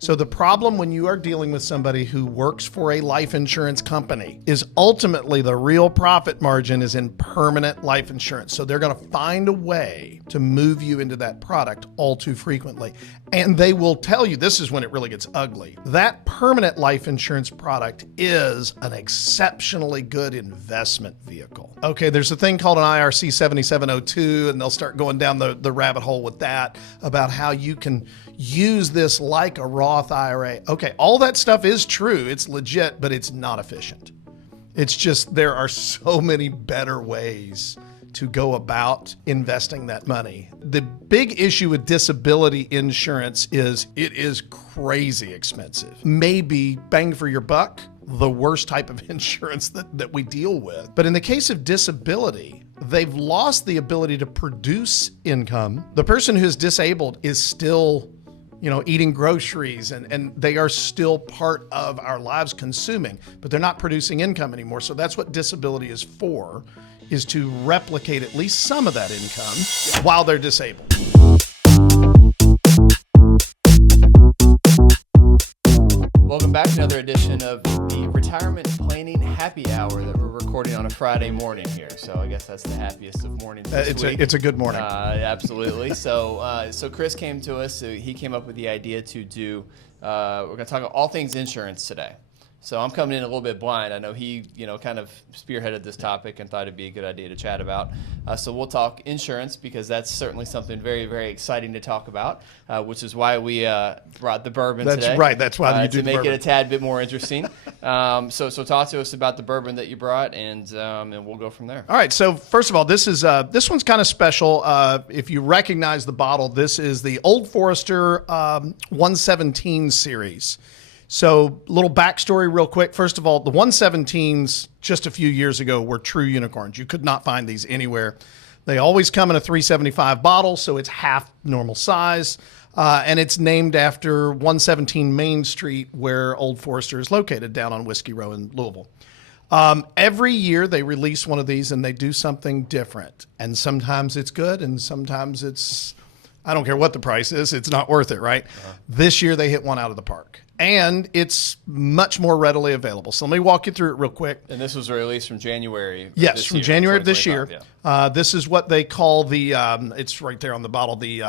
So the problem when you are dealing with somebody who works for a life insurance company is ultimately the real profit margin is in permanent life insurance. So they're going to find a way to move you into that product all too frequently. And they will tell you, this is when it really gets ugly. That permanent life insurance product is an exceptionally good investment vehicle. Okay, there's a thing called an IRC 7702, and they'll start going down the rabbit hole with that about how you can use this like a Roth IRA. Okay, all that stuff is true. It's legit, but it's not efficient. It's just there are so many better ways to go about investing that money. The big issue with disability insurance is it is crazy expensive. Maybe bang for your buck, the worst type of insurance that we deal with. But in the case of disability, they've lost the ability to produce income. The person who's disabled is still eating groceries and they are still part of our lives consuming, but they're not producing income anymore. So that's what disability is for, is to replicate at least some of that income while they're disabled. Welcome back to another edition of the Retirement Planning Happy Hour that we're recording on a Friday morning here. So I guess that's the happiest of mornings this week. It's a good morning. Absolutely. So Chris came to us. So he came up with the idea to do, we're going to talk about all things insurance today. So I'm coming in a little bit blind. I know he, kind of spearheaded this topic and thought it'd be a good idea to chat about. So we'll talk insurance because that's certainly something very, very exciting to talk about, which is why we brought the bourbon today. That's right. That's why you do to make bourbon. It a tad bit more interesting. So talk to us about the bourbon that you brought, and we'll go from there. All right. So first of all, this one's kind of special. If you recognize the bottle, this is the Old Forester 117 series. So a little backstory real quick. First of all, the 117s just a few years ago were true unicorns. You could not find these anywhere. They always come in a 375 bottle, so it's half normal size. And it's named after 117 Main Street, where Old Forester is located, down on Whiskey Row in Louisville. Every year they release one of these and they do something different. And sometimes it's good and sometimes it's, I don't care what the price is, it's not worth it, right? This year they hit one out of the park. And it's much more readily available. So let me walk you through it real quick. And this was released from January. Yes, from January of this year. Yeah. This is what they call the, it's right there on the bottle, the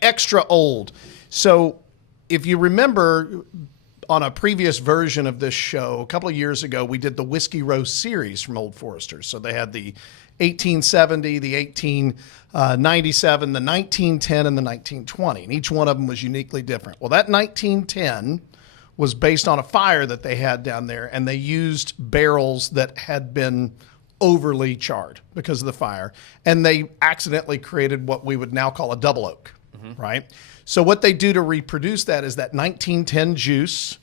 extra old. So if you remember on a previous version of this show, a couple of years ago, we did the Whiskey Row series from Old Forester. So they had the 1870, the 1897, the 1910, and the 1920. And each one of them was uniquely different. Well, that 1910 was based on a fire that they had down there, and they used barrels that had been overly charred because of the fire. And they accidentally created what we would now call a double oak, right? So what they do to reproduce that is that 1910 juice,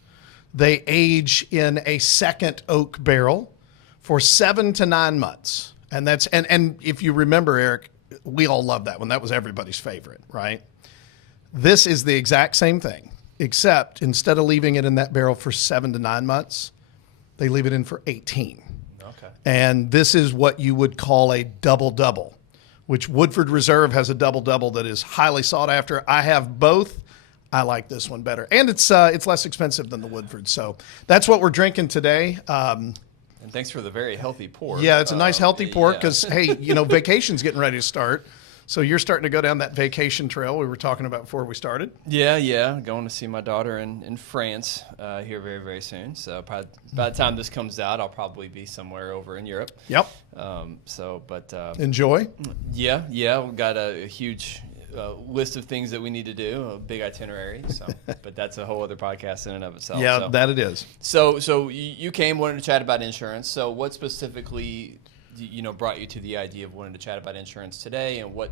they age in a second oak barrel for 7 to 9 months. And that's and if you remember, Eric, we all love that one. That was everybody's favorite, right? This is the exact same thing, except instead of leaving it in that barrel for 7 to 9 months, they leave it in for 18. Okay. And this is what you would call a double-double, which Woodford Reserve has a double-double that is highly sought after. I have both. I like this one better. And it's less expensive than the Woodford. So that's what we're drinking today. And thanks for the very healthy pour. Yeah, it's a nice healthy pour because, hey, vacation's getting ready to start. So you're starting to go down that vacation trail we were talking about before we started. Yeah. Going to see my daughter in France here very, very soon. So by the time this comes out, I'll probably be somewhere over in Europe. Yep. Enjoy. Yeah. We've got a huge list of things that we need to do, a big itinerary. So, but that's a whole other podcast in and of itself. Yeah, that it is. So you came wanting to chat about insurance. So what specifically, brought you to the idea of wanting to chat about insurance today? And could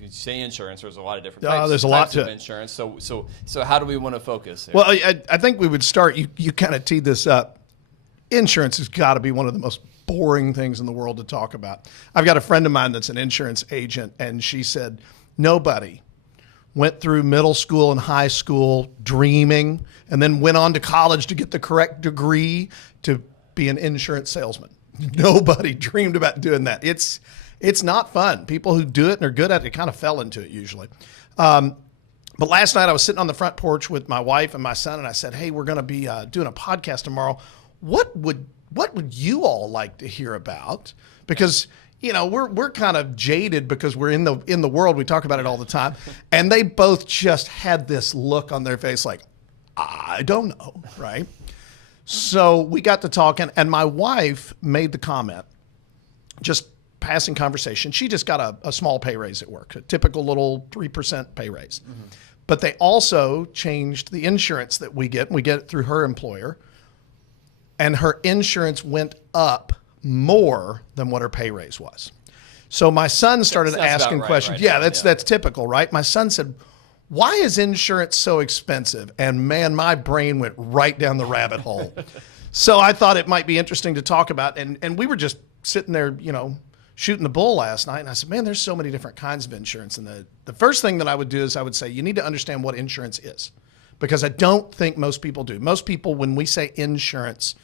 you say insurance? There's a lot of different types, there's a lot to of insurance. So how do we want to focus there? Well, I think we would start. You kind of teed this up. Insurance has got to be one of the most boring things in the world to talk about. I've got a friend of mine that's an insurance agent, and she said, nobody went through middle school and high school dreaming and then went on to college to get the correct degree to be an insurance salesman. Nobody dreamed about doing that. It's not fun. People who do it and are good at it kind of fell into it usually. But But last night I was sitting on the front porch with my wife and my son, and I said, hey, we're going to be doing a podcast tomorrow. What would you all like to hear about? Because we're kind of jaded because we're in the world. We talk about it all the time. And they both just had this look on their face like, I don't know, right? So we got to talking, and my wife made the comment, just passing conversation. She just got a small pay raise at work, a typical little 3% pay raise. Mm-hmm. But they also changed the insurance that we get. We get it through her employer. And her insurance went up more than what her pay raise was. So my son started asking questions. That's typical, right? My son said, why is insurance so expensive? And man, my brain went right down the rabbit hole. So I thought it might be interesting to talk about. And we were just sitting there, shooting the bull last night. And I said, man, there's so many different kinds of insurance. And the first thing that I would do is I would say, you need to understand what insurance is. Because I don't think most people do. Most people, when we say insurance,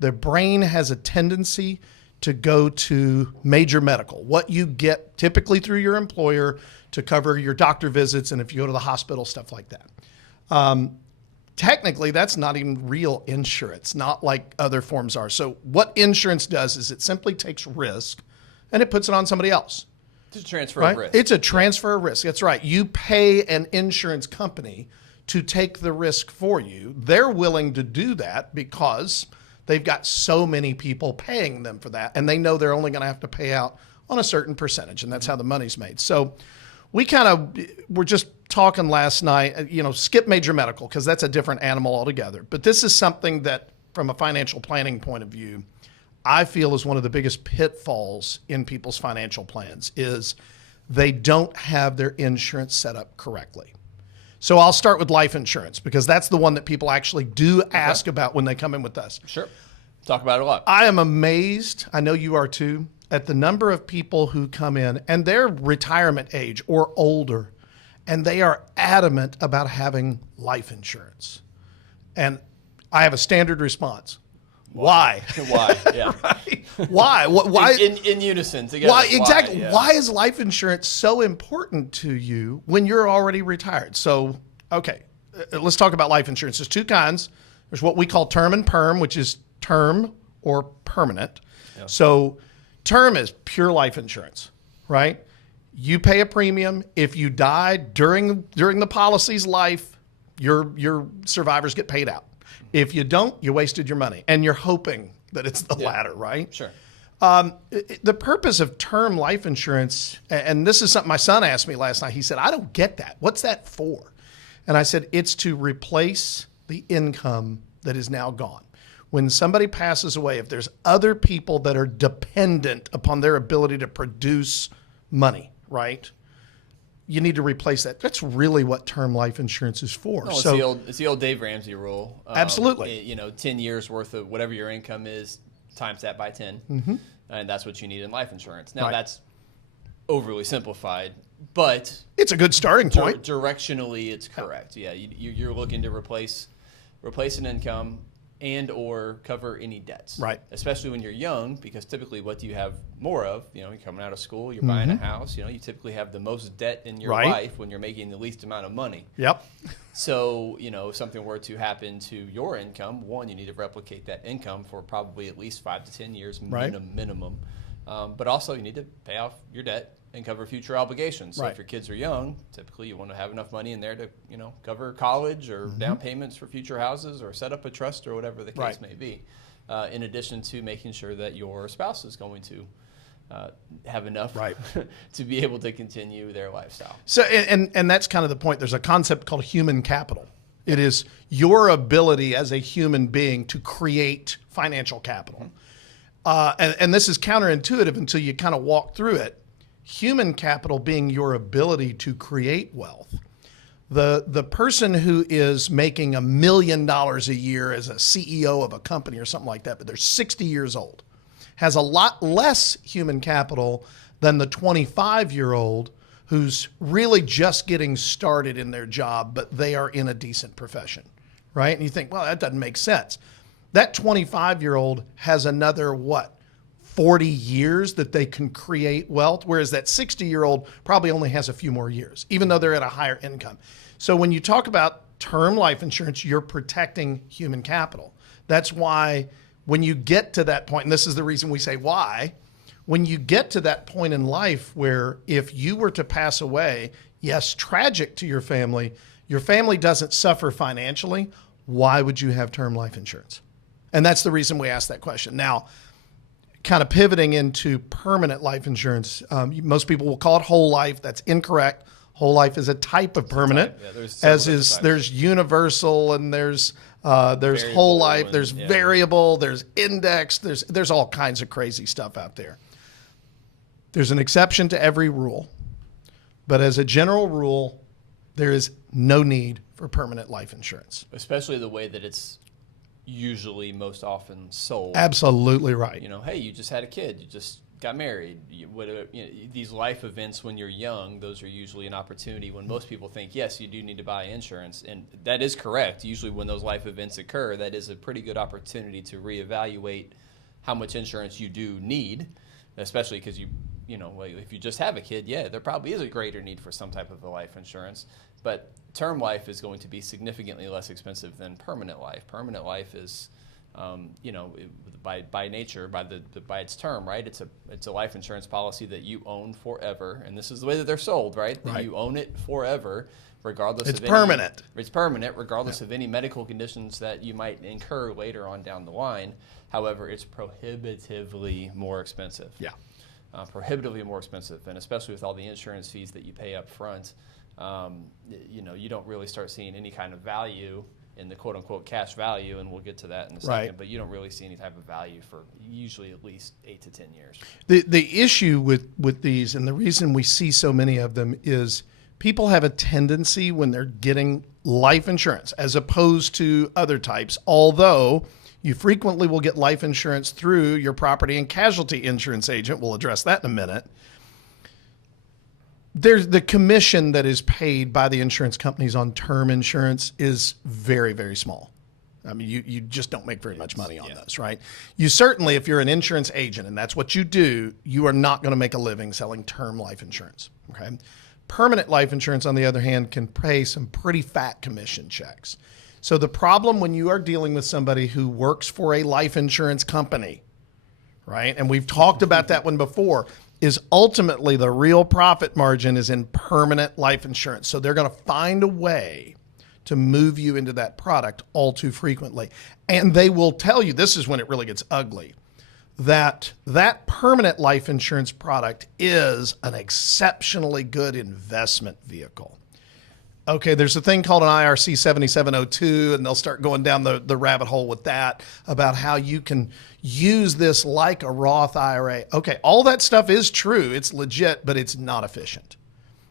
their brain has a tendency to go to major medical, what you get typically through your employer to cover your doctor visits and if you go to the hospital, stuff like that. Technically, that's not even real insurance, not like other forms are. So what insurance does is it simply takes risk and it puts it on somebody else. It's a transfer of risk. It's a transfer of risk. That's right. You pay an insurance company to take the risk for you. They're willing to do that because they've got so many people paying them for that, and they know they're only going to have to pay out on a certain percentage, and that's how the money's made. So we were just talking last night, skip major medical because that's a different animal altogether. But this is something that, from a financial planning point of view, I feel is one of the biggest pitfalls in people's financial plans is they don't have their insurance set up correctly. So I'll start with life insurance because that's the one that people actually do ask about when they come in with us. Sure. Talk about it a lot. I am amazed, I know you are too, at the number of people who come in and they're retirement age or older, and they are adamant about having life insurance. And I have a standard response. Why? Why? Yeah. Right? Why? Why? In unison together. Why exactly? Yeah. Why is life insurance so important to you when you're already retired? So, okay, let's talk about life insurance. There's two kinds. There's what we call term and perm, which is term or permanent. Yeah. So, term is pure life insurance, right? You pay a premium. If you die during the policy's life, your survivors get paid out. If you don't, you wasted your money, and you're hoping that it's the latter, right? Sure. The purpose of term life insurance, and this is something my son asked me last night. He said, I don't get that. What's that for? And I said, it's to replace the income that is now gone. When somebody passes away, if there's other people that are dependent upon their ability to produce money, right? You need to replace that. That's really what term life insurance is for. No, it's the old Dave Ramsey rule. Absolutely. 10 years worth of whatever your income is, times that by 10. Mm-hmm. And that's what you need in life insurance. Now, that's overly simplified, but it's a good starting point. Directionally, it's correct. Yeah, you're looking to replace an income and or cover any debts. Right. Especially when you're young, because typically what do you have more of? You're coming out of school, you're buying a house, you typically have the most debt in your life when you're making the least amount of money. Yep. So, if something were to happen to your income, one, you need to replicate that income for probably at least 5 to 10 years minimum. But also you need to pay off your debt and cover future obligations. So if your kids are young, typically you want to have enough money in there to, cover college or down payments for future houses or set up a trust or whatever the case may be. In addition to making sure that your spouse is going to have enough to be able to continue their lifestyle. So, and that's kind of the point. There's a concept called human capital. It is your ability as a human being to create financial capital. And this is counterintuitive until you kind of walk through it. Human capital being your ability to create wealth. The person who is making $1 million a year as a CEO of a company or something like that, but they're 60 years old, has a lot less human capital than the 25-year-old who's really just getting started in their job, but they are in a decent profession, right? And you think, well, that doesn't make sense. That 25-year-old has another, 40 years that they can create wealth, whereas that 60-year-old probably only has a few more years, even though they're at a higher income. So when you talk about term life insurance, you're protecting human capital. That's why when you get to that point, and this is the reason we say why, when you get to that point in life where if you were to pass away, yes, tragic to your family doesn't suffer financially, why would you have term life insurance? And that's the reason we asked that question. Now, kind of pivoting into permanent life insurance, most people will call it whole life. That's incorrect. Whole life is a type of permanent, there's universal and there's whole life, there's variable, there's index, there's all kinds of crazy stuff out there. There's an exception to every rule, but as a general rule, there is no need for permanent life insurance. Especially the way that it's usually most often sold. Absolutely right. You know, hey, you just had a kid, you just got married. These life events when you're young, those are usually an opportunity when most people think, yes, you do need to buy insurance. And that is correct. Usually when those life events occur, that is a pretty good opportunity to reevaluate how much insurance you do need, especially because if you just have a kid, yeah, there probably is a greater need for some type of a life insurance. But term life is going to be significantly less expensive than permanent life. Permanent life is by nature, by its term, right? It's a life insurance policy that you own forever, and this is the way that they're sold, right? Right. That you own it forever, regardless. It's permanent. It's permanent, regardless of any medical conditions that you might incur later on down the line. However, it's prohibitively more expensive. Yeah. Prohibitively more expensive, and especially with all the insurance fees that you pay up front, you don't really start seeing any kind of value in the quote-unquote cash value, and we'll get to that in a second, right. But you don't really see any type of value for usually at least 8 to 10 years. The issue with these, and the reason we see so many of them, is people have a tendency when they're getting life insurance, as opposed to other types, although you frequently will get life insurance through your property and casualty insurance agent. We'll address that in a minute. There's the commission that is paid by the insurance companies on term insurance is very, very small. I mean, you just don't make very much money on those, right? You certainly, if you're an insurance agent and that's what you do, you are not going to make a living selling term life insurance, okay? Permanent life insurance, on the other hand, can pay some pretty fat commission checks. So the problem when you are dealing with somebody who works for a life insurance company, right? And we've talked about that one before, is ultimately the real profit margin is in permanent life insurance. So they're going to find a way to move you into that product all too frequently. And they will tell you, this is when it really gets ugly, that permanent life insurance product is an exceptionally good investment vehicle. Okay, there's a thing called an IRC 7702, and they'll start going down the rabbit hole with that about how you can use this like a Roth IRA. Okay, all that stuff is true. It's legit, but it's not efficient.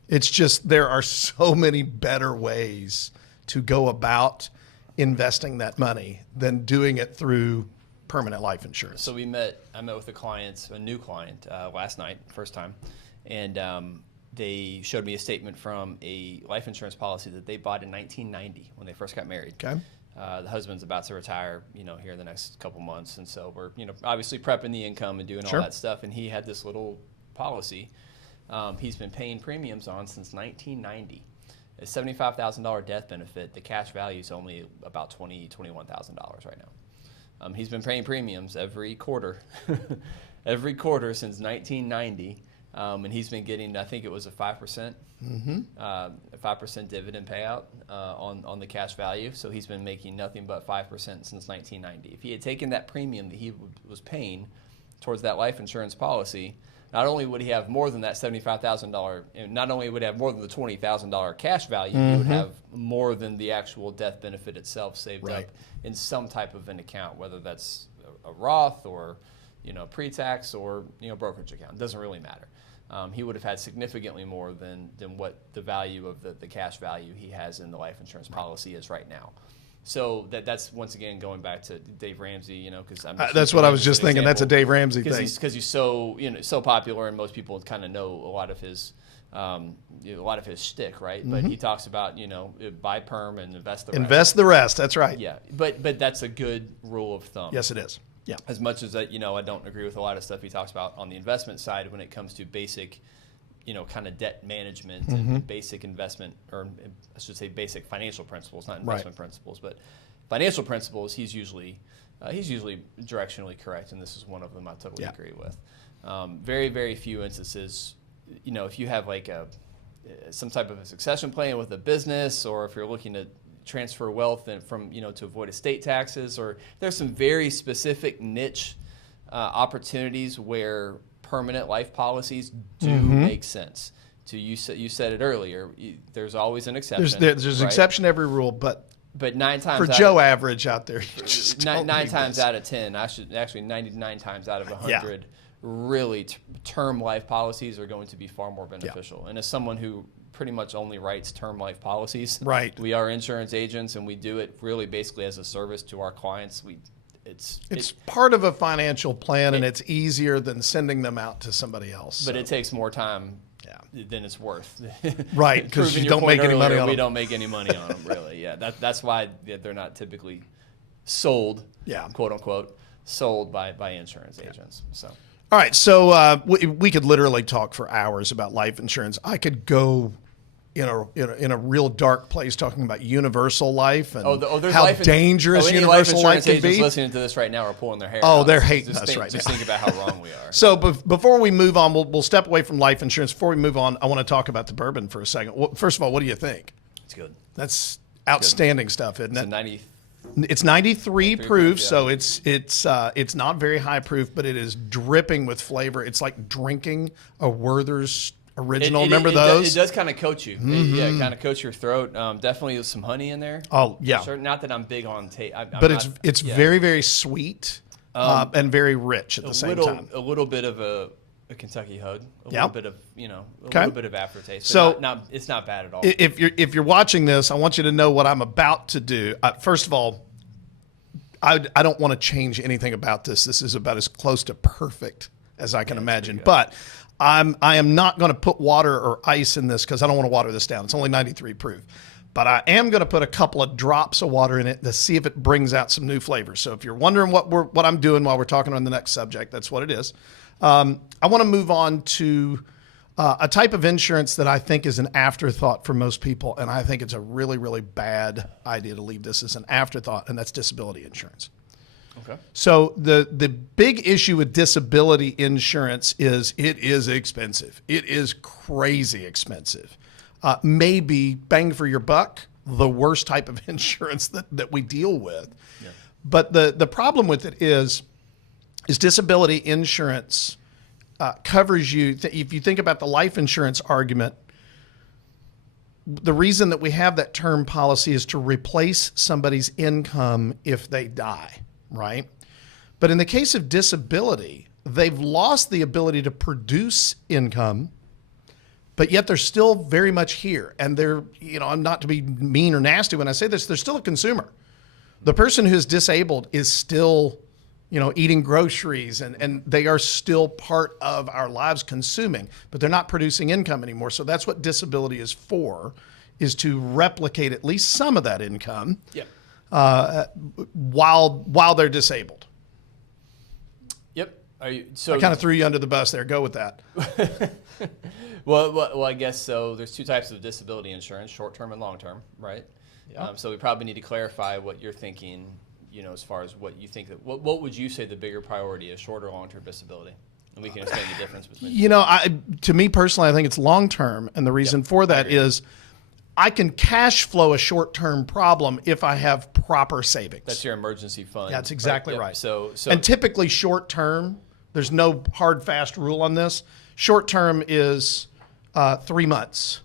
It's just there are so many better ways to go about investing that money than doing it through permanent life insurance. So I met with a new client last night, first time, and they showed me a statement from a life insurance policy that they bought in 1990 when they first got married. Okay. The husband's about to retire, here in the next couple months, and so we're, obviously prepping the income and doing all that stuff. And he had this little policy he's been paying premiums on since 1990. A $75,000 death benefit. The cash value is only about $21,000 right now. He's been paying premiums every quarter, every quarter since 1990. And he's been getting, I think it was a 5%, a 5% dividend payout on the cash value. So he's been making nothing but 5% since 1990. If he had taken that premium that he was paying towards that life insurance policy, not only would he have more than that $75,000, and not only would he have more than the $20,000 cash value, he would have more than the actual death benefit itself saved up in some type of an account, whether that's a Roth or pre-tax or brokerage account. It doesn't really matter. He would have had significantly more than what the value of the cash value he has in the life insurance policy is right now. So that's once again going back to Dave Ramsey, because that's what I was just thinking. That's a Dave Ramsey thing because he's so so popular and most people kind of know a lot of his shtick, right? But he talks about buy perm and invest the rest. Invest the rest. That's right. Yeah, but that's a good rule of thumb. Yes, it is. Yeah. As much as that, I don't agree with a lot of stuff he talks about on the investment side when it comes to basic kind of debt management and basic investment, or I should say basic financial principles, not investment principles, but financial principles, he's usually directionally correct, and this is one of them I totally agree with. Very, very few instances, if you have like some type of a succession plan with a business, or if you're looking to transfer wealth and to avoid estate taxes, or there's some very specific niche opportunities where permanent life policies do make sense. You said it earlier. There's always an exception. There's exception to every rule, but 9 times for Joe average out there, you just nine times out of 10, 99 times out of 100, really term life policies are going to be far more beneficial. And as someone who pretty much only writes term life policies, we are insurance agents, and we do it really basically as a service to our clients. It's part of a financial plan, and it's easier than sending them out to somebody else. But it takes more time than it's worth. Right, because you don't make any money on them. We don't make any money on them, really. Yeah, that's why they're not typically sold, quote unquote, sold by insurance agents. So. All right, so we could literally talk for hours about life insurance. I could go in a real dark place talking about universal life and how dangerous universal life can be. Listening to this right now are pulling their hair. They're hating us right now. Just think about how wrong we are. So before we move on, we'll step away from life insurance. Before we move on, I want to talk about the bourbon for a second. Well, first of all, what do you think? It's good. That's outstanding stuff, isn't it? It's 93 proof, so it's not very high proof, but it is dripping with flavor. It's like drinking a Werther's original. Remember those? It does kind of coat you. It kind of coats your throat. Definitely some honey in there. Oh, yeah. Sure. Not that I'm big on taste. But it's very, very sweet and very rich at the same time. A little bit of a Kentucky hug. A little bit of, little bit of aftertaste. So it's not bad at all. If you're watching this, I want you to know what I'm about to do. First of all, I don't want to change anything about this. This is about as close to perfect as I can imagine. But I am not going to put water or ice in this because I don't want to water this down. It's only 93 proof. But I am going to put a couple of drops of water in it to see if it brings out some new flavors. So if you're wondering what I'm doing while we're talking on the next subject, that's what it is. I want to move on to a type of insurance that I think is an afterthought for most people, and I think it's a really, really bad idea to leave this as an afterthought, and that's disability insurance. Okay. So the big issue with disability insurance is it is expensive. It is crazy expensive. Maybe bang for your buck, the worst type of insurance that we deal with. Yeah. But the problem with it is disability insurance covers you. If you think about the life insurance argument, the reason that we have that term policy is to replace somebody's income if they die, right? But in the case of disability, they've lost the ability to produce income, but yet they're still very much here. And they're, I'm not to be mean or nasty when I say this, they're still a consumer. The person who's disabled is still eating groceries, and they are still part of our lives consuming, but they're not producing income anymore. So that's what disability is for, is to replicate at least some of that income while they're disabled. Yep. I kind of threw you under the bus there. Go with that. Well, I guess so. There's two types of disability insurance, short-term and long-term, right? Yeah. So we probably need to clarify what you're thinking, as far as what you think what would you say the bigger priority is, short or long-term disability? And we can explain the difference between. To me personally, I think it's long-term, and the reason for that is I can cash flow a short-term problem if I have proper savings. That's your emergency fund. That's exactly right. So and typically short-term, there's no hard, fast rule on this. Short-term is 3 months.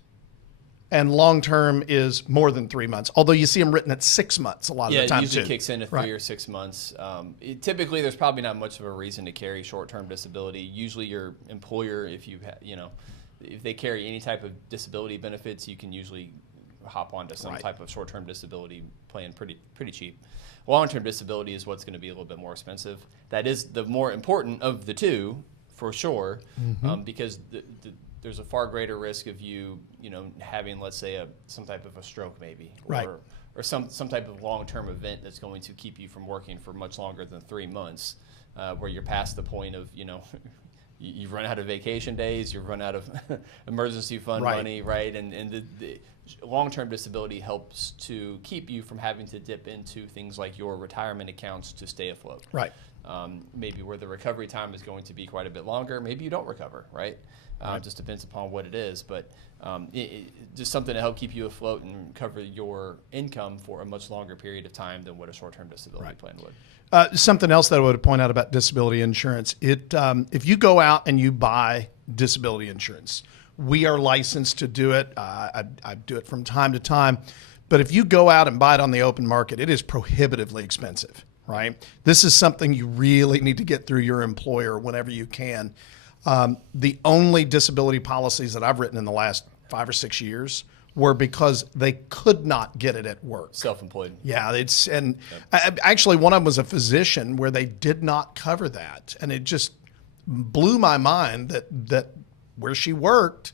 And long-term is more than 3 months, although you see them written at 6 months a lot of the time, it usually kicks in at 3 or 6 months. Typically, there's probably not much of a reason to carry short-term disability. Usually, your employer, if they carry any type of disability benefits, you can usually hop onto some type of short-term disability plan pretty cheap. Long-term disability is what's going to be a little bit more expensive. That is the more important of the two, for sure, because there's a far greater risk of you having, let's say, some type of a stroke maybe, or some type of long-term event that's going to keep you from working for much longer than 3 months, where you're past the point of you've run out of vacation days, you've run out of emergency fund money, right? And the long-term disability helps to keep you from having to dip into things like your retirement accounts to stay afloat. Right. Maybe where the recovery time is going to be quite a bit longer. Maybe you don't recover, right? Just depends upon what it is. But just something to help keep you afloat and cover your income for a much longer period of time than what a short-term disability plan would. Something else that I would point out about disability insurance, if you go out and you buy disability insurance, we are licensed to do it. I do it from time to time. But if you go out and buy it on the open market, it is prohibitively expensive, right? This is something you really need to get through your employer whenever you can. The only disability policies that I've written in the last 5 or 6 years were because they could not get it at work. Self-employed. Yeah, actually one of them was a physician where they did not cover that, and it just blew my mind that where she worked,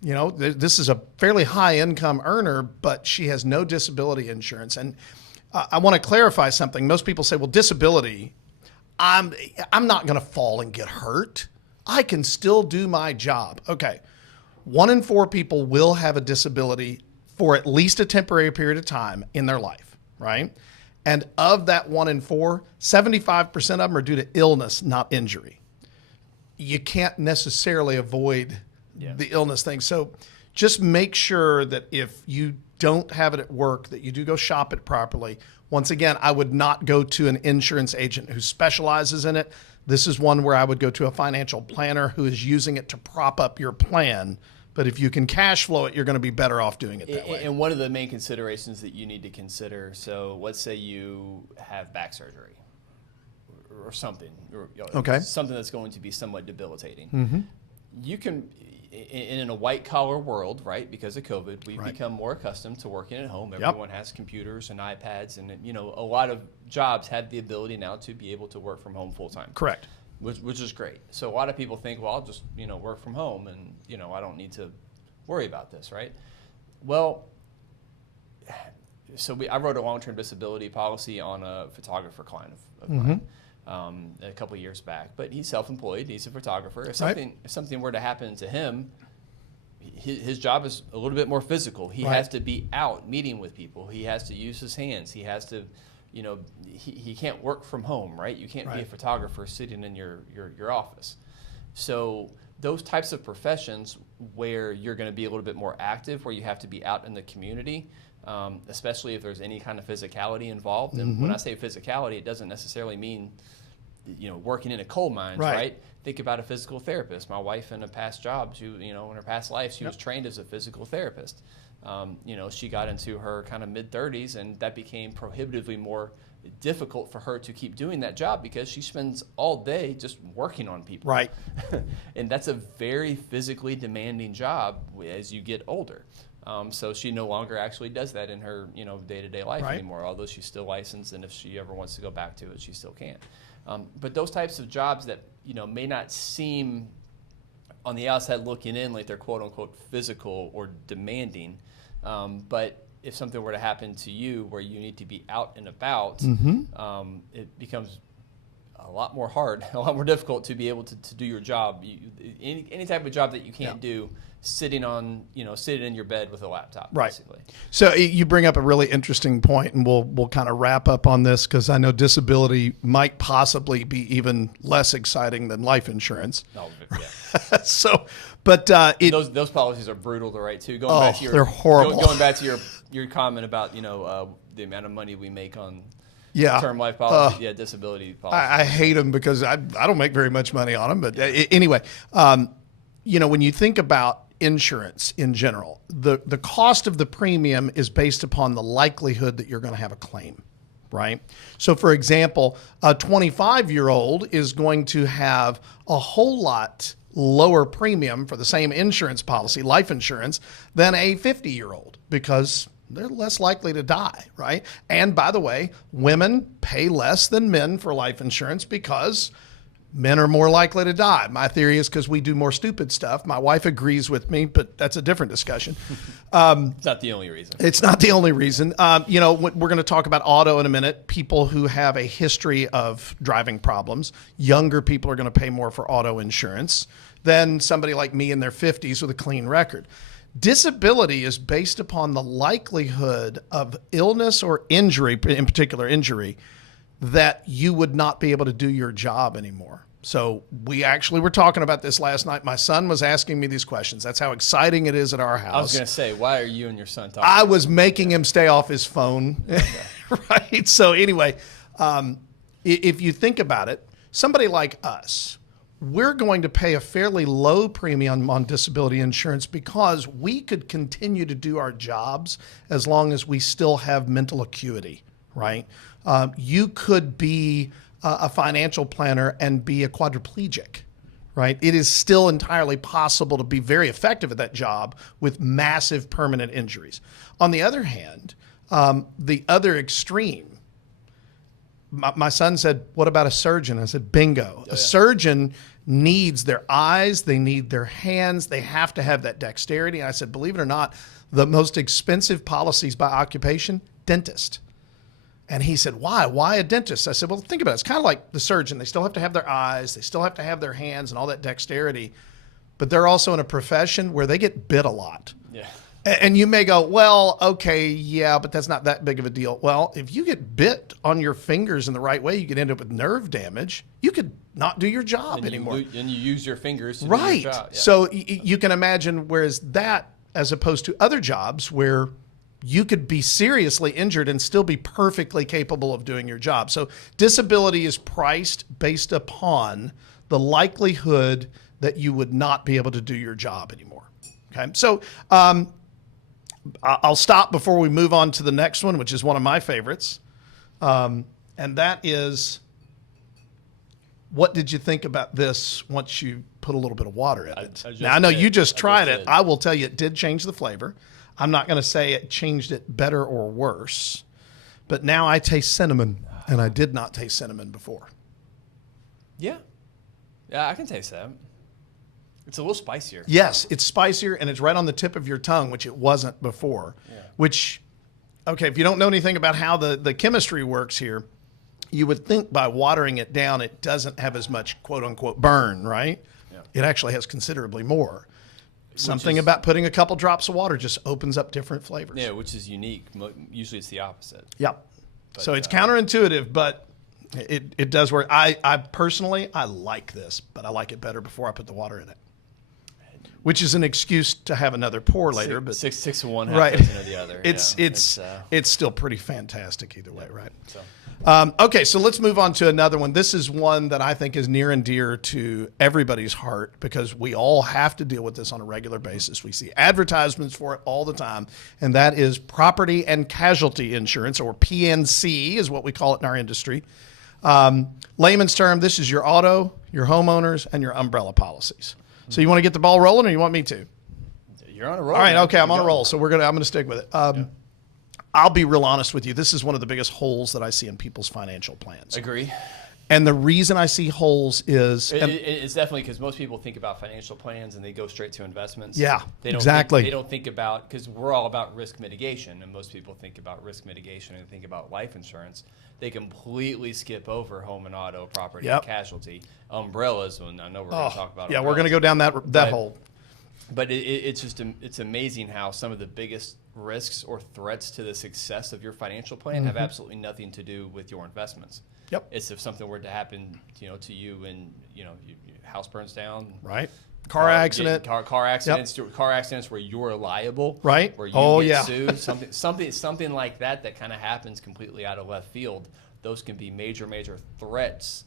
this is a fairly high income earner, but she has no disability insurance. And I want to clarify something. Most people say, well, disability, I'm not going to fall and get hurt. I can still do my job. Okay. 1 in 4 people will have a disability for at least a temporary period of time in their life, right? And of that 1 in 4, 75% of them are due to illness, not injury. You can't necessarily avoid the illness thing. So just make sure that if you don't have it at work, that you do go shop it properly. Once again, I would not go to an insurance agent who specializes in it. This is one where I would go to a financial planner who is using it to prop up your plan. But if you can cash flow it, you're going to be better off doing it that way. And one of the main considerations that you need to consider, so let's say you have back surgery or something, something that's going to be somewhat debilitating. Mm-hmm. You can, in a white collar world, right, because of COVID, we've become more accustomed to working at home. Everyone has computers and iPads, and a lot of jobs have the ability now to be able to work from home full time. Correct. Which is great. So a lot of people think, well, I'll just work from home, and I don't need to worry about this, right? Well, so I wrote a long-term disability policy on a photographer client of mine. A couple of years back, but he's self-employed. He's a photographer. If something were to happen to him, his job is a little bit more physical. He has to be out meeting with people. He has to use his hands. He has to, he can't work from home, right? You can't be a photographer sitting in your office. So those types of professions where you're going to be a little bit more active, where you have to be out in the community, especially if there's any kind of physicality involved. And when I say physicality, it doesn't necessarily mean working in a coal mine, right? Think about a physical therapist. My wife in a past job, she, in her past life, she was trained as a physical therapist. She got into her kind of mid-30s, and that became prohibitively more difficult for her to keep doing that job because she spends all day just working on people. Right. And that's a very physically demanding job as you get older. So she no longer actually does that in her, day-to-day life anymore, although she's still licensed, and if she ever wants to go back to it, she still can. But those types of jobs that, may not seem on the outside looking in like they're quote-unquote physical or demanding, but if something were to happen to you where you need to be out and about, it becomes a lot more hard, a lot more difficult to be able to do your job. Any type of job that you can't do sitting in your bed with a laptop, basically. So you bring up a really interesting point, and we'll kind of wrap up on this because I know disability might possibly be even less exciting than life insurance. Oh, yeah. Those policies are brutal to write too. They're horrible. Going back to your comment about the amount of money we make on term life policy, disability policy. I hate them because I don't make very much money on them. But anyway, when you think about insurance in general, the cost of the premium is based upon the likelihood that you're going to have a claim, right? So for example, a 25-year-old is going to have a whole lot lower premium for the same insurance policy, life insurance, than a 50-year-old because they're less likely to die, right? And by the way, women pay less than men for life insurance because Men are more likely to die. My theory is because we do more stupid stuff. My wife agrees with me, but that's a different discussion. It's not the only reason. It's not the only reason. We're going to talk about auto in a minute. People who have a history of driving problems, younger people are going to pay more for auto insurance than somebody like me in their 50s with a clean record. Disability is based upon the likelihood of illness or injury, in particular injury, that you would not be able to do your job anymore. So we actually were talking about this last night. My son was asking me these questions. That's how exciting it is at our house. I was going to say, why are you and your son talking? I was making him stay off his phone, right? So anyway, if you think about it, somebody like us, we're going to pay a fairly low premium on disability insurance because we could continue to do our jobs as long as we still have mental acuity, right? You could be a financial planner and be a quadriplegic, right? It is still entirely possible to be very effective at that job with massive permanent injuries. On the other hand, the other extreme, my son said, what about a surgeon? I said, bingo. A surgeon needs their eyes, they need their hands, they have to have that dexterity. And I said, believe it or not, the most expensive policies by occupation, dentist. And he said, why? Why a dentist? I said, well, think about it. It's kind of like the surgeon. They still have to have their eyes. They still have to have their hands and all that dexterity. But they're also in a profession where they get bit a lot. Yeah. And you may go, well, okay, yeah, but that's not that big of a deal. Well, if you get bit on your fingers in the right way, you could end up with nerve damage. You could not do your job anymore. And you use your fingers to do right. your job. Yeah. So you can imagine, whereas that, as opposed to other jobs where you could be seriously injured and still be perfectly capable of doing your job. So disability is priced based upon the likelihood that you would not be able to do your job anymore. Okay. So I'll stop before we move on to the next one, which is one of my favorites. And that is, what did you think about this once you put a little bit of water in it? Now, I know you just tried it. I will tell you it did change the flavor. I'm not going to say it changed it better or worse, but now I taste cinnamon, and I did not taste cinnamon before. Yeah. Yeah, I can taste that. It's a little spicier. Yes, it's spicier, and it's right on the tip of your tongue, which it wasn't before. Yeah. Which, okay, if you don't know anything about how the chemistry works here, you would think by watering it down, it doesn't have as much quote-unquote burn, right? Yeah. It actually has considerably more. Something about putting a couple drops of water just opens up different flavors. Yeah, which is unique. Usually it's the opposite. Yep. So it's counterintuitive, but it does work. I personally, I like this, but I like it better before I put the water in it, which is an excuse to have another pour later. But six of one, half right. dozen of the other. It's still pretty fantastic either way, right? So. Okay, so let's move on to another one. This is one that I think is near and dear to everybody's heart because we all have to deal with this on a regular basis. We see advertisements for it all the time, and that is property and casualty insurance, or PNC is what we call it in our industry. Layman's term, this is your auto, your homeowners, and your umbrella policies. So you want to get the ball rolling, or you want me to? You're on a roll. All right, okay, I'm on a roll, so I'm gonna stick with it. I'll be real honest with you. This is one of the biggest holes that I see in people's financial plans. Agree. And the reason I see holes is... It's definitely because most people think about financial plans and they go straight to investments. Yeah, exactly. They don't think about, because we're all about risk mitigation, and most people think about risk mitigation and think about life insurance. They completely skip over home and auto, property, and casualty. Umbrellas, and I know we're going to talk about umbrellas. We're going to go down that hole. But it's amazing how some of the biggest risks or threats to the success of your financial plan have absolutely nothing to do with your investments. Yep. It's if something were to happen, to you and your house burns down. Right. Car accident. Car accidents. Yep. Car accidents where you're liable. Right. Where you get sued. Something like that kind of happens completely out of left field. Those can be major threats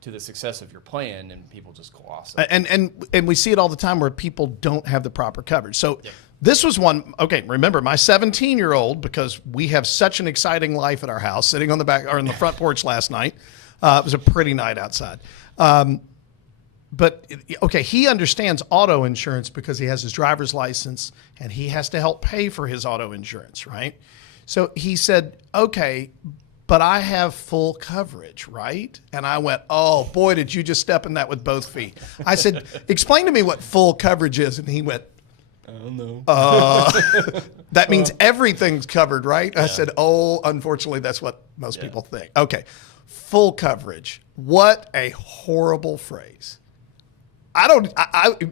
to the success of your plan, and people just gloss it. And we see it all the time where people don't have the proper coverage. So this was one. Okay, remember my 17-year-old, because we have such an exciting life at our house, sitting on the back or in the front porch last night. It was a pretty night outside. But okay, he understands auto insurance because he has his driver's license and he has to help pay for his auto insurance, right? So he said, okay, but I have full coverage, right? And I went, oh boy, did you just step in that with both feet. I said, explain to me what full coverage is. And he went, I don't know. that means everything's covered, right? I said, oh, unfortunately, that's what most people think. Okay. Full coverage. What a horrible phrase.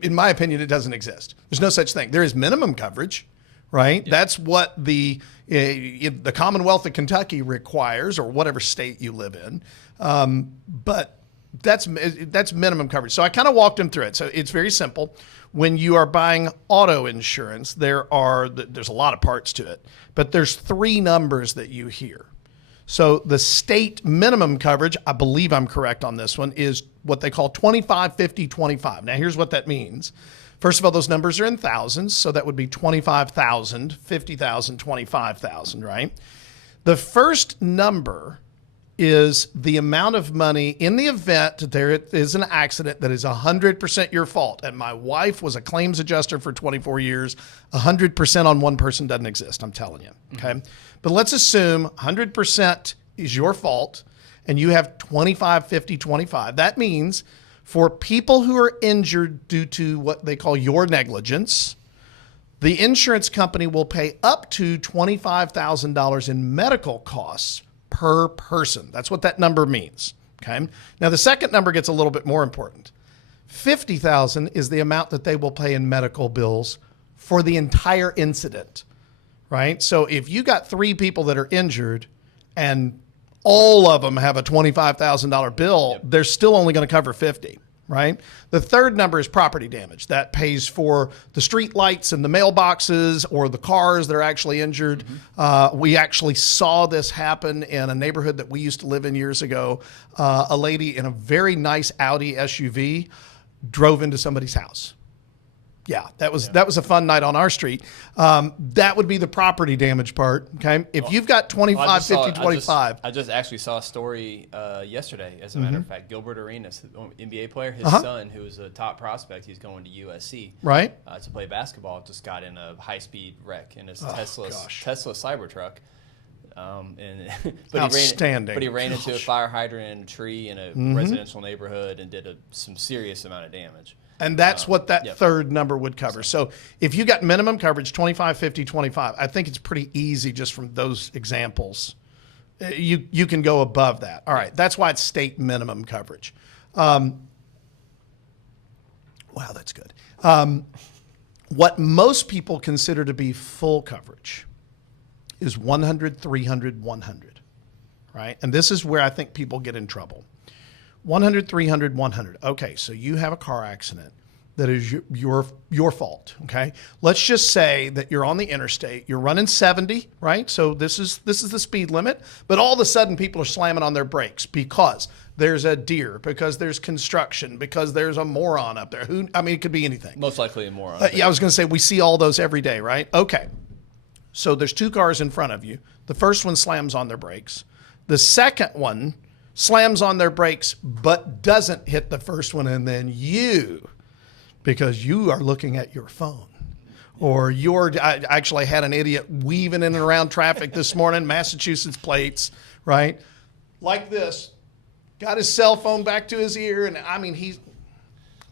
In my opinion, it doesn't exist. There's no such thing. There is minimum coverage, right? Yeah. That's what the Commonwealth of Kentucky requires, or whatever state you live in. But that's minimum coverage. So I kind of walked him through it. So it's very simple. When you are buying auto insurance, there's a lot of parts to it, but there's 3 numbers that you hear. So the state minimum coverage, I believe I'm correct on this one, is what they call 25, 50, 25. Now, here's what that means. First of all, those numbers are in thousands, so that would be 25,000, 50,000, 25,000, right? The first number is the amount of money in the event that there is an accident that is 100% your fault. And my wife was a claims adjuster for 24 years. 100% on one person doesn't exist, I'm telling you, okay? Mm-hmm. But let's assume 100% is your fault and you have 25, 50, 25. That means for people who are injured due to what they call your negligence, the insurance company will pay up to $25,000 in medical costs per person. That's what that number means, okay? Now, the second number gets a little bit more important. $50,000 is the amount that they will pay in medical bills for the entire incident, right? So if you got 3 people that are injured and all of them have a $25,000 bill, they're still only going to cover 50, right? The third number is property damage. That pays for the street lights and the mailboxes or the cars that are actually injured. Mm-hmm. We actually saw this happen in a neighborhood that we used to live in years ago. A lady in a very nice Audi SUV drove into somebody's house. Yeah, that was a fun night on our street. That would be the property damage part, okay? If you've got 25, 50, 25. I just actually saw a story yesterday, as a matter of fact. Gilbert Arenas, the NBA player, his son, who is a top prospect, he's going to USC to play basketball, just got in a high-speed wreck in his Tesla Cybertruck. But he ran into a fire hydrant in a tree in a residential neighborhood and did some serious amount of damage. And that's what that third number would cover. So if you got minimum coverage, 25, 50, 25, I think it's pretty easy just from those examples. You can go above that. All right. That's why it's state minimum coverage. Wow, that's good. What most people consider to be full coverage is 100, 300, 100, right? And this is where I think people get in trouble. 100, 300, 100. Okay, so you have a car accident that is your fault, okay? Let's just say that you're on the interstate, you're running 70, right? So this is the speed limit, but all of a sudden people are slamming on their brakes because there's a deer, because there's construction, because there's a moron up there. It could be anything. Most likely a moron. I was going to say we see all those every day, right? Okay. So there's 2 cars in front of you. The first one slams on their brakes. The second one slams on their brakes but doesn't hit the first one, and then because you are looking at your phone. Or I actually had an idiot weaving in and around traffic this morning, Massachusetts plates, right? Like this. Got his cell phone back to his ear, and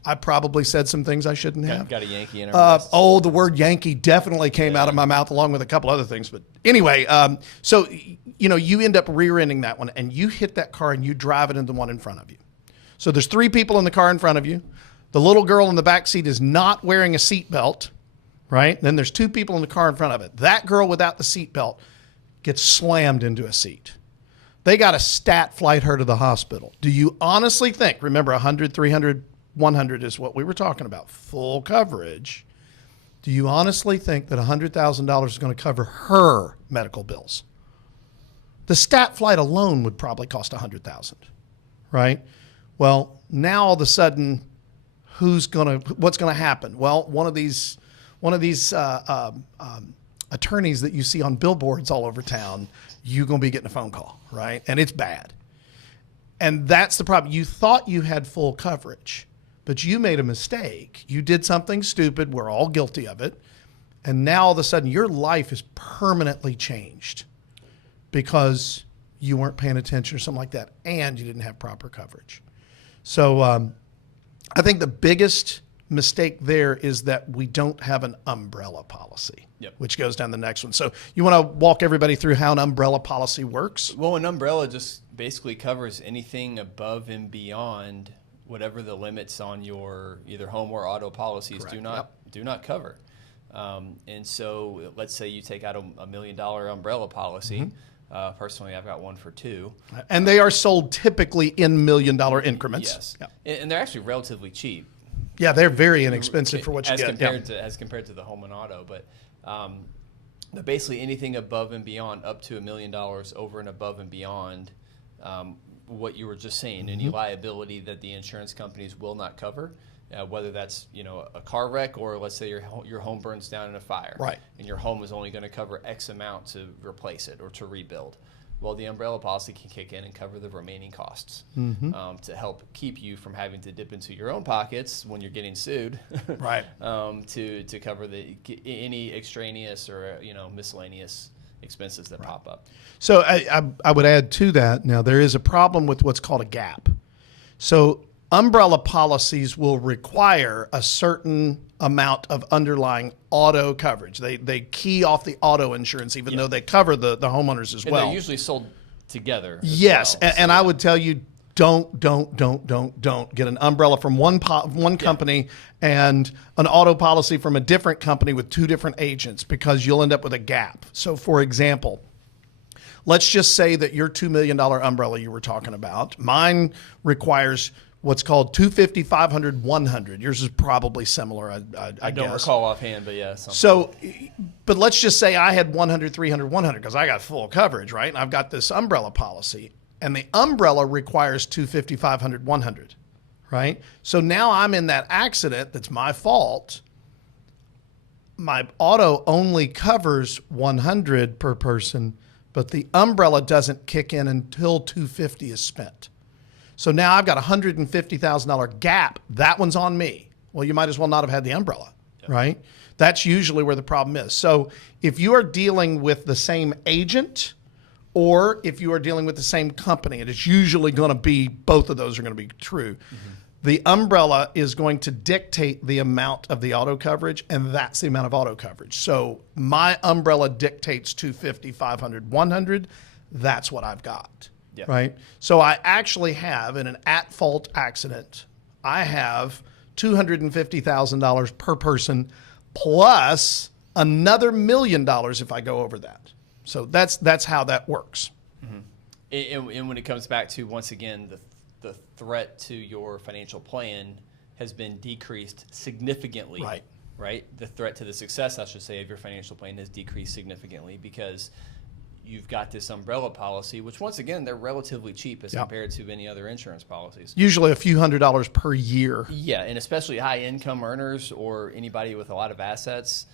I probably said some things I shouldn't have. Got a Yankee in our the word Yankee definitely came out of my mouth along with a couple other things. But anyway, so you end up rear-ending that one, and you hit that car and you drive it into the one in front of you. So there's 3 people in the car in front of you. The little girl in the back seat is not wearing a seatbelt, right? Then there's 2 people in the car in front of it. That girl without the seatbelt gets slammed into a seat. They got a stat flight her to the hospital. Do you honestly think, remember 100, 300, 100 is what we were talking about, full coverage. Do you honestly think that $100,000 is going to cover her medical bills? The stat flight alone would probably cost $100,000, right? Well, now all of a sudden, what's going to happen? Well, one of these attorneys that you see on billboards all over town, you're going to be getting a phone call, right? And it's bad. And that's the problem. You thought you had full coverage, but you made a mistake. You did something stupid. We're all guilty of it. And now all of a sudden your life is permanently changed because you weren't paying attention or something like that, and you didn't have proper coverage. So I think the biggest mistake there is that we don't have an umbrella policy, which goes down the next one. So you want to walk everybody through how an umbrella policy works? Well, an umbrella just basically covers anything above and beyond whatever the limits on your either home or auto policies do not cover. And so let's say you take out a $1 million umbrella policy. Personally, I've got one for $2 million. And they are sold typically in $1 million increments. Yes. And they're actually relatively cheap. Yeah, they're very inexpensive for what you get. As compared to the home and auto. But basically anything above and beyond, up to $1 million, over and above and beyond what you were just saying, any liability that the insurance companies will not cover. Whether that's a car wreck, or let's say your home burns down in a fire, right? And your home is only going to cover X amount to replace it or to rebuild. Well, the umbrella policy can kick in and cover the remaining costs to help keep you from having to dip into your own pockets when you're getting sued, right? To cover any extraneous or miscellaneous expenses that pop up. So I would add to that. Now there is a problem with what's called a gap. So umbrella policies will require a certain amount of underlying auto coverage. They key off the auto insurance, even though they cover the homeowners as well. They're usually sold together. Yes, and I would tell you, don't get an umbrella from one company and an auto policy from a different company with two different agents, because you'll end up with a gap. So, for example, let's just say that your $2 million umbrella you were talking about, mine requires what's called 250, 500, 100. Yours is probably similar, I don't guess. recall offhand, but yeah. So, but let's just say I had 100, 300, 100 because I got full coverage, right? And I've got this umbrella policy, and the umbrella requires 250, 500, 100, right? So now I'm in that accident that's my fault. My auto only covers 100 per person, but the umbrella doesn't kick in until 250 is spent. So now I've got a $150,000 gap. That one's on me. Well, you might as well not have had the umbrella, right? That's usually where the problem is. So if you are dealing with the same agent, or if you are dealing with the same company, and it's usually going to be, both of those are going to be true, the umbrella is going to dictate the amount of the auto coverage, and that's the amount of auto coverage. So my umbrella dictates 250, 500, 100. That's what I've got. Yeah. Right. So I actually have, in an at-fault accident, I have $250,000 per person, plus another $1 million if I go over that. So that's how that works. And when it comes back to, once again, the threat to your financial plan has been decreased significantly. Right. The threat to the success, I should say, of your financial plan has decreased significantly, because you've got this umbrella policy, which, once again, they're relatively cheap as compared to any other insurance policies. Usually a few $100s per year. Yeah, and especially high income earners or anybody with a lot of assets,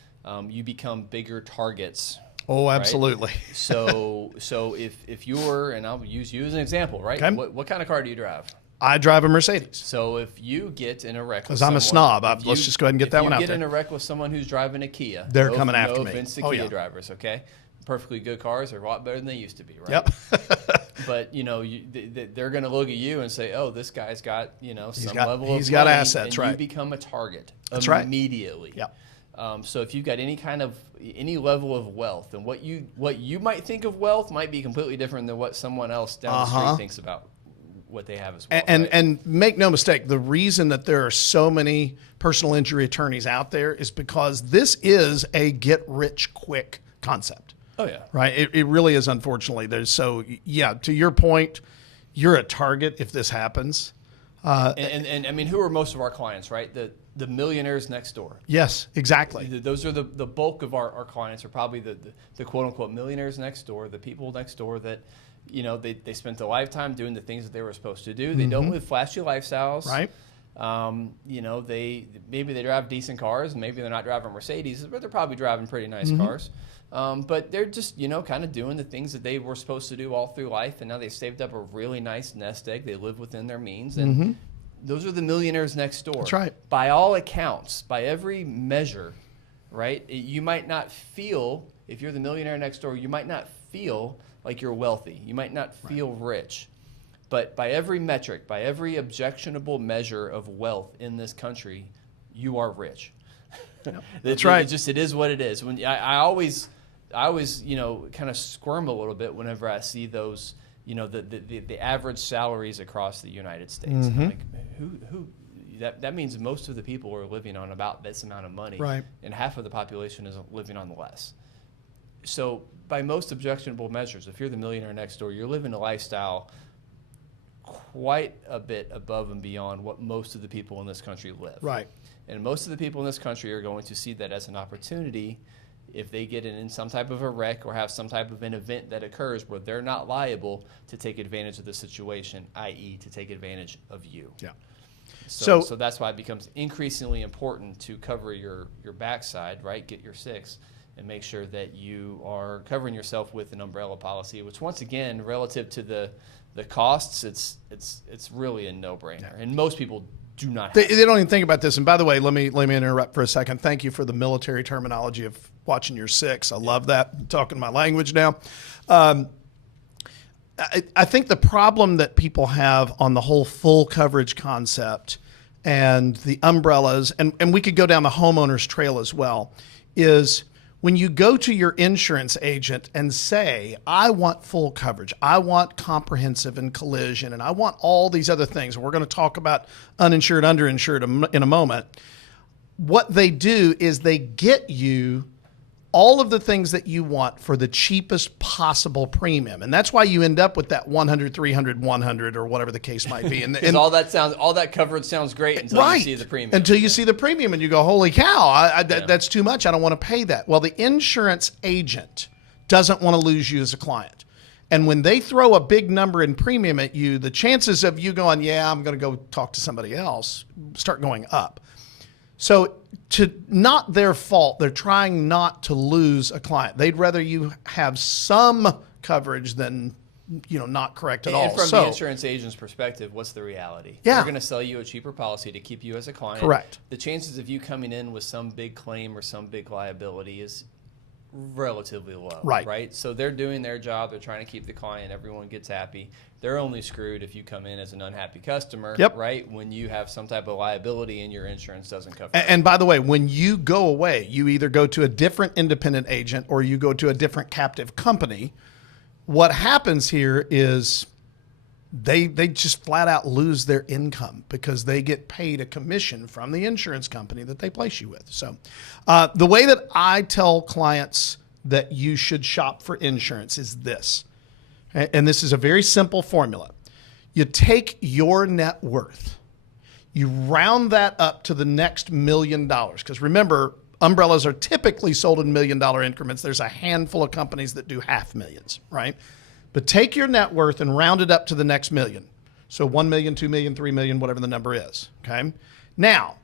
you become bigger targets. Oh, absolutely. Right? So if you're, and I'll use you as an example, right? Okay. What kind of car do you drive? I drive a Mercedes. So if you get in a wreck with because I'm a snob, let's just go ahead and get that one out there. If you get in a wreck with someone who's driving a Kia, they're coming after me. No offense to Kia drivers, okay? Perfectly good cars are a lot better than they used to be, right? Yep. But they're going to look at you and say, "Oh, this guy's got some level of he's got money," assets, and right? You become a target immediately. Yep. So if you've got any level of wealth, and what you might think of wealth might be completely different than what someone else down the street thinks about what they have as well. And make no mistake, the reason that there are so many personal injury attorneys out there is because this is a get rich quick concept. Oh, yeah. Right? It really is, unfortunately. To your point, you're a target if this happens. And I mean, who are most of our clients, right? The millionaires next door. Yes, exactly. Those are the bulk of our clients are probably the quote-unquote millionaires next door, the people next door that, they spent a lifetime doing the things that they were supposed to do. They don't live flashy lifestyles. Right. Maybe they drive decent cars, and maybe they're not driving Mercedes, but they're probably driving pretty nice cars. But they're just, kind of doing the things that they were supposed to do all through life, and now they've saved up a really nice nest egg. They live within their means, and those are the millionaires next door. That's right. By all accounts, by every measure, right? You might not feel, if you're the millionaire next door, you might not feel like you're wealthy. You might not feel rich. But by every metric, by every objectionable measure of wealth in this country, you are rich. That's right. It is what it is. When I always kind of squirm a little bit whenever I see those, the average salaries across the United States. Mm-hmm. I'm like, who that means most of the people are living on about this amount of money, right? And half of the population is living on less. So by most objectionable measures, if you're the millionaire next door, you're living a lifestyle quite a bit above and beyond what most of the people in this country live. Right. And most of the people in this country are going to see that as an opportunity if they get in some type of a wreck or have some type of an event that occurs where they're not liable to take advantage of the situation, i.e. to take advantage of you. Yeah. So that's why it becomes increasingly important to cover your backside, right? Get your six and make sure that you are covering yourself with an umbrella policy, which once again, relative to the costs, it's really a no-brainer. Yeah. And most people do not have they don't even think about this. And by the way, let me interrupt for a second. Thank you for the military terminology of watching your six. I love that. I'm talking my language now. I think the problem that people have on the whole full coverage concept and the umbrellas, and we could go down the homeowner's trail as well, is when you go to your insurance agent and say, I want full coverage, I want comprehensive and collision, and I want all these other things, and we're going to talk about uninsured, underinsured in a moment, what they do is they get you all of the things that you want for the cheapest possible premium. And that's why you end up with that 100, 300, 100, or whatever the case might be. And all that coverage sounds great until you see the premium. Until you see the premium and you go, holy cow, that's too much. I don't want to pay that. Well, the insurance agent doesn't want to lose you as a client. And when they throw a big number in premium at you, the chances of you going, yeah, I'm going to go talk to somebody else, start going up. So not their fault, they're trying not to lose a client. They'd rather you have some coverage than not correct at all. And from the insurance agent's perspective, what's the reality? Yeah. They're going to sell you a cheaper policy to keep you as a client. Correct. The chances of you coming in with some big claim or some big liability is relatively low. Right? So they're doing their job. They're trying to keep the client. Everyone gets happy. They're only screwed if you come in as an unhappy customer, right? When you have some type of liability and your insurance doesn't cover it. And by the way, when you go away, you either go to a different independent agent or you go to a different captive company. What happens here is they just flat out lose their income because they get paid a commission from the insurance company that they place you with. So the way that I tell clients that you should shop for insurance is this. And this is a very simple formula. You take your net worth, you round that up to the next $1 million. Because remember, umbrellas are typically sold in $1 million increments. There's a handful of companies that do $500,000, right? But take your net worth and round it up to the next million. So 1 million, 2 million, 3 million, whatever the number is, okay? Now,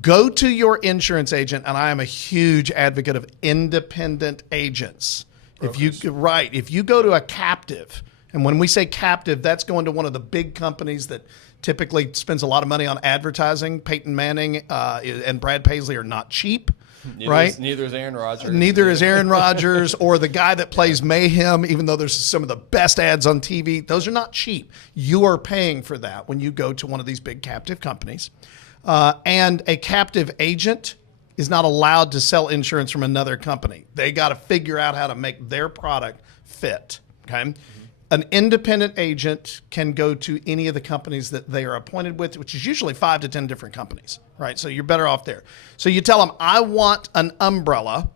go to your insurance agent, and I am a huge advocate of independent agents. If you go to a captive, and when we say captive, that's going to one of the big companies that typically spends a lot of money on advertising. Peyton Manning and Brad Paisley are not cheap, right? Neither is Aaron Rodgers. Neither is Aaron Rodgers or the guy that plays Mayhem, even though there's some of the best ads on TV. Those are not cheap. You are paying for that when you go to one of these big captive companies. And a captive agent is not allowed to sell insurance from another company. They got to figure out how to make their product fit, okay? Mm-hmm. An independent agent can go to any of the companies that they are appointed with, which is usually 5 to 10 different companies, right? So you're better off there. So you tell them, I want an umbrella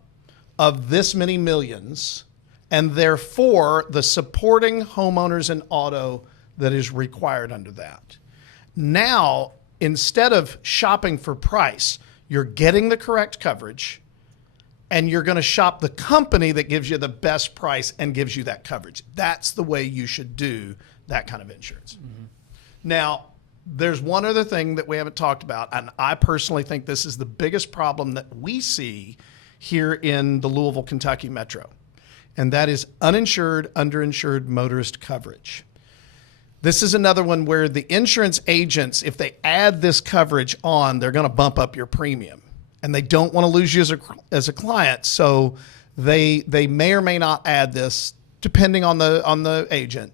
of this many millions, and therefore the supporting homeowners and auto that is required under that. Now, instead of shopping for price, you're getting the correct coverage, and you're going to shop the company that gives you the best price and gives you that coverage. That's the way you should do that kind of insurance. Mm-hmm. Now, there's one other thing that we haven't talked about, and I personally think this is the biggest problem that we see here in the Louisville, Kentucky metro, and that is uninsured, underinsured motorist coverage. This is another one where the insurance agents, if they add this coverage on, they're going to bump up your premium. And they don't want to lose you as a client, so they may or may not add this depending on the agent.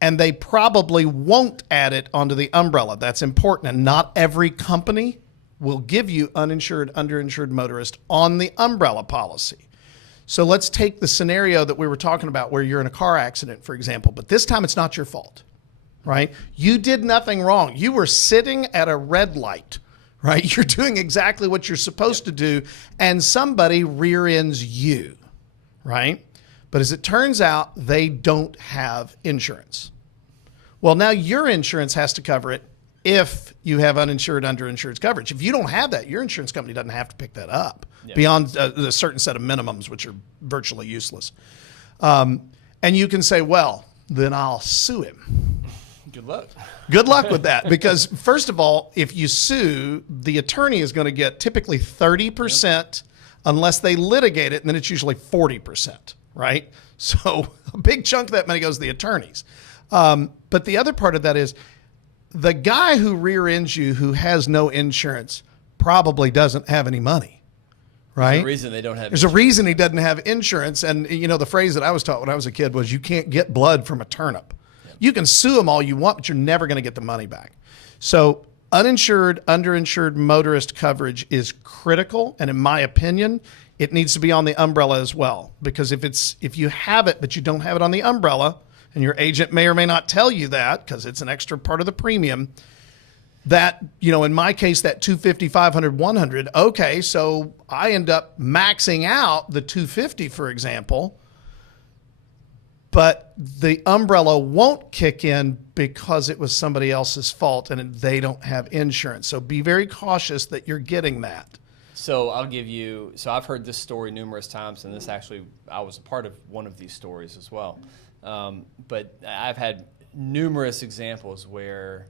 And they probably won't add it onto the umbrella. That's important. And not every company will give you uninsured, underinsured motorist on the umbrella policy. So let's take the scenario that we were talking about where you're in a car accident, for example, but this time it's not your fault, right? You did nothing wrong. You were sitting at a red light, right? You're doing exactly what you're supposed to do, and somebody rear ends you, right? But as it turns out, they don't have insurance. Well, now your insurance has to cover it if you have uninsured, underinsured coverage. If you don't have that, your insurance company doesn't have to pick that up beyond a certain set of minimums, which are virtually useless. And you can say, well, then I'll sue him. Good luck. Good luck with that. Because first of all, if you sue, the attorney is going to get typically 30% unless they litigate it, and then it's usually 40%, right? So a big chunk of that money goes to the attorneys. But the other part of that is the guy who rear ends you who has no insurance probably doesn't have any money, right? There's a reason they don't have There's a reason he doesn't have insurance. And, you know, the phrase that I was taught when I was a kid was you can't get blood from a turnip. You can sue them all you want, but you're never going to get the money back. So uninsured, underinsured motorist coverage is critical. And in my opinion, it needs to be on the umbrella as well. Because if you have it, but you don't have it on the umbrella, and your agent may or may not tell you that because it's an extra part of the premium, that, you know, in my case, that 250, 500, 100, okay, so I end up maxing out the 250, for example, but the umbrella won't kick in because it was somebody else's fault and they don't have insurance. So be very cautious that you're getting that. So I've heard this story numerous times, and I was a part of one of these stories as well. But I've had numerous examples where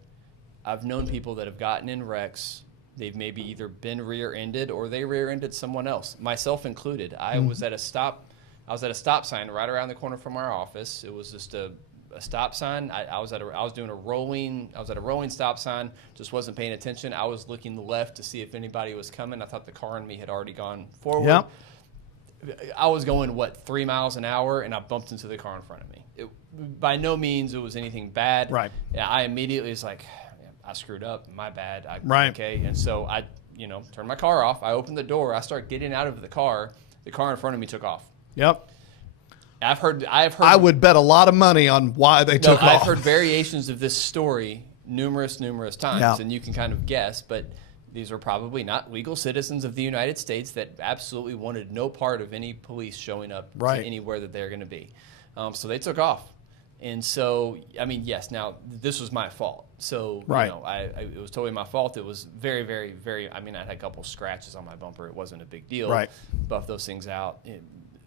I've known people that have gotten in wrecks. They've maybe either been rear-ended or they rear-ended someone else, myself included. I was at a stop sign right around the corner from our office. It was just a stop sign. I was at a rolling stop sign. Just wasn't paying attention. I was looking left to see if anybody was coming. I thought the car and me had already gone forward. Yep. I was going 3 miles an hour, and I bumped into the car in front of me. By no means it was anything bad. Right. I immediately was like, I screwed up. My bad. Right. Okay. And so I, turned my car off. I opened the door. I started getting out of the car. The car in front of me took off. Yep. I've heard. I would bet a lot of money on why they took off. I've heard variations of this story numerous times, Yeah. and you can kind of guess, but these were probably not legal citizens of the United States that absolutely wanted no part of any police showing up to anywhere that they're going to be. So they took off. And so, I mean, yes, now this was my fault. So, it was totally my fault. It was very, very, very, I had a couple scratches on my bumper. It wasn't a big deal. Right. Buff those things out.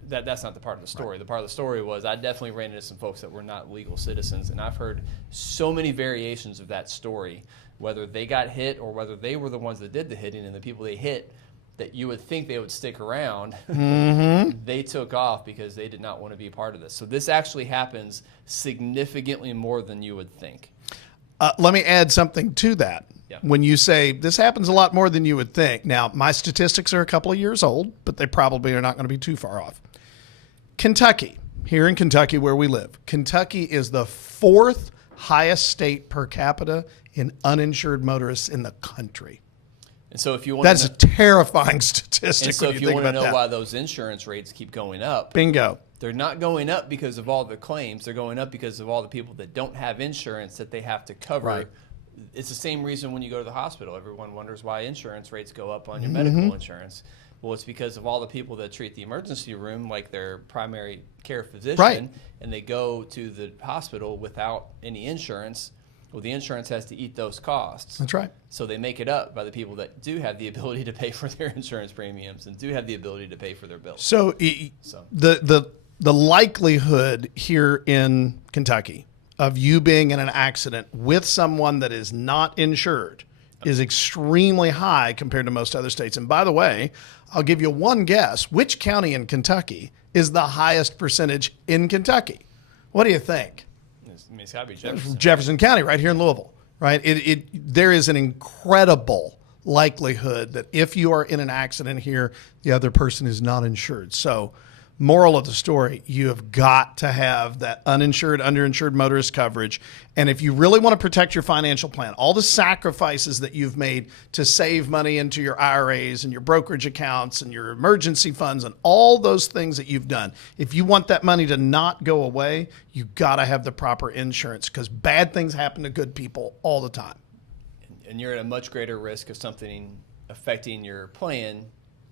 That's not the part of the story. Right. The part of the story was I definitely ran into some folks that were not legal citizens, and I've heard so many variations of that story, whether they got hit or whether they were the ones that did the hitting, and the people they hit that you would think they would stick around, they took off because they did not want to be a part of this. So this actually happens significantly more than you would think. Let me add something to that. Yeah. When you say this happens a lot more than you would think. Now, my statistics are a couple of years old, but they probably are not going to be too far off. Kentucky, here in Kentucky where we live, Kentucky is the 4th highest state per capita in uninsured motorists in the country. And so if you want That's a terrifying statistic. And so when if you you think want to about know that. why those insurance rates keep going up, Bingo. they're not going up because of all the claims. They're going up because of all the people that don't have insurance that they have to cover. Right. It's the same reason when you go to the hospital. Everyone wonders why insurance rates go up on your medical insurance. Well, it's because of all the people that treat the emergency room like their primary care physician, and they go to the hospital without any insurance. Well, the insurance has to eat those costs. That's right. So they make it up by the people that do have the ability to pay for their insurance premiums and do have the ability to pay for their bills. So the likelihood here in Kentucky of you being in an accident with someone that is not insured is extremely high compared to most other states. And by the way, I'll give you one guess. Which county in Kentucky is the highest percentage in Kentucky? What do you think? It's got to be Jefferson. Jefferson County, right here in Louisville, right? There is an incredible likelihood that if you are in an accident here, the other person is not insured. So Moral of the story, you have got to have that uninsured, underinsured motorist coverage. And if you really want to protect your financial plan, all the sacrifices that you've made to save money into your IRAs and your brokerage accounts and your emergency funds and all those things that you've done, if you want that money to not go away, you got to have the proper insurance, because bad things happen to good people all the time. And you're at a much greater risk of something affecting your plan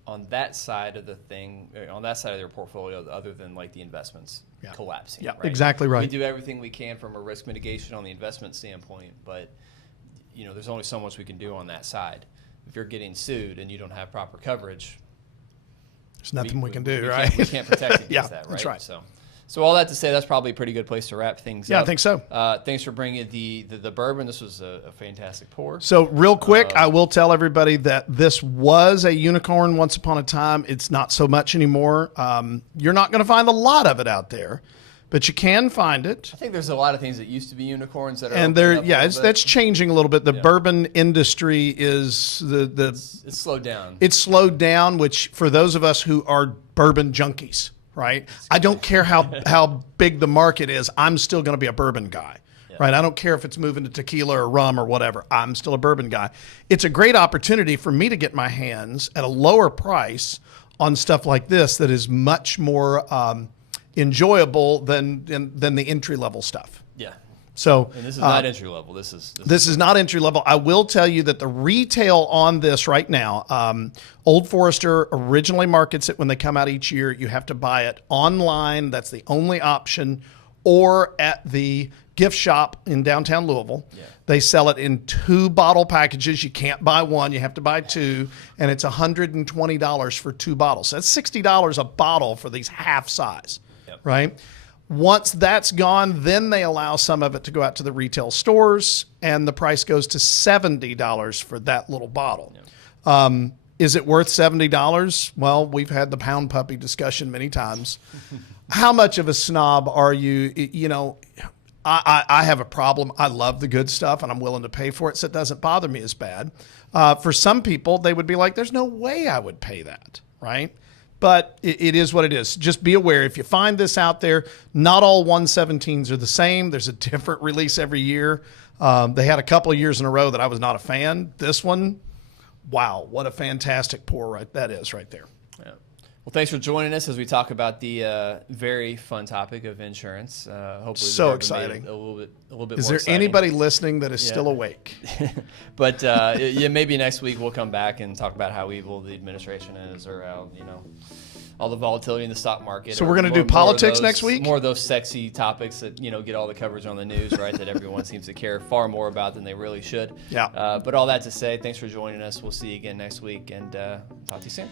on that side of the thing, on that side of their portfolio, other than like the investments collapsing. Yeah, right? exactly right. We do everything we can from a risk mitigation on the investment standpoint, but there's only so much we can do on that side. If you're getting sued and you don't have proper coverage, there's nothing we can do, right? We can't protect against Yeah, that, right? that's right. So all that to say, that's probably a pretty good place to wrap things up. Yeah, I think so. Thanks for bringing the bourbon. This was a fantastic pour. So real quick, I will tell everybody that this was a unicorn once upon a time. It's not so much anymore. You're not going to find a lot of it out there, but you can find it. I think there's a lot of things that used to be unicorns that are and that's changing a little bit. The bourbon industry is it's slowed down. It's slowed down, which for those of us who are bourbon junkies, right? I don't care how big the market is. I'm still going to be a bourbon guy, right? I don't care if it's moving to tequila or rum or whatever. I'm still a bourbon guy. It's a great opportunity for me to get my hands at a lower price on stuff like this that is much more enjoyable than the entry level stuff. Yeah. So, and this is not entry level. This is not entry level. I will tell you that the retail on this right now, Old Forester originally markets it when they come out each year. You have to buy it online. That's the only option, or at the gift shop in downtown Louisville. Yeah. They sell it in 2 bottle packages. You can't buy one. You have to buy 2, and it's $120 for 2 bottles. So that's $60 a bottle for these half size, right? Once that's gone, then they allow some of it to go out to the retail stores, and the price goes to $70 for that little bottle. Yeah. Is it worth $70? Well, we've had the pound puppy discussion many times. How much of a snob are you? I have a problem. I love the good stuff, and I'm willing to pay for it, so it doesn't bother me as bad. For some people, they would be like, there's no way I would pay that, right? But it is what it is. Just be aware. If you find this out there, not all 117s are the same. There's a different release every year. They had a couple of years in a row that I was not a fan. This one, wow, what a fantastic pour that is right there. Yeah. Well, thanks for joining us as we talk about the very fun topic of insurance. Hopefully, so exciting. A little bit more. Is there anybody listening that is still awake? But maybe next week we'll come back and talk about how evil the administration is, or how all the volatility in the stock market. So we're going to do politics next week? More of those sexy topics that, get all the coverage on the news, right, that everyone seems to care far more about than they really should. Yeah. But all that to say, thanks for joining us. We'll see you again next week, and talk to you soon.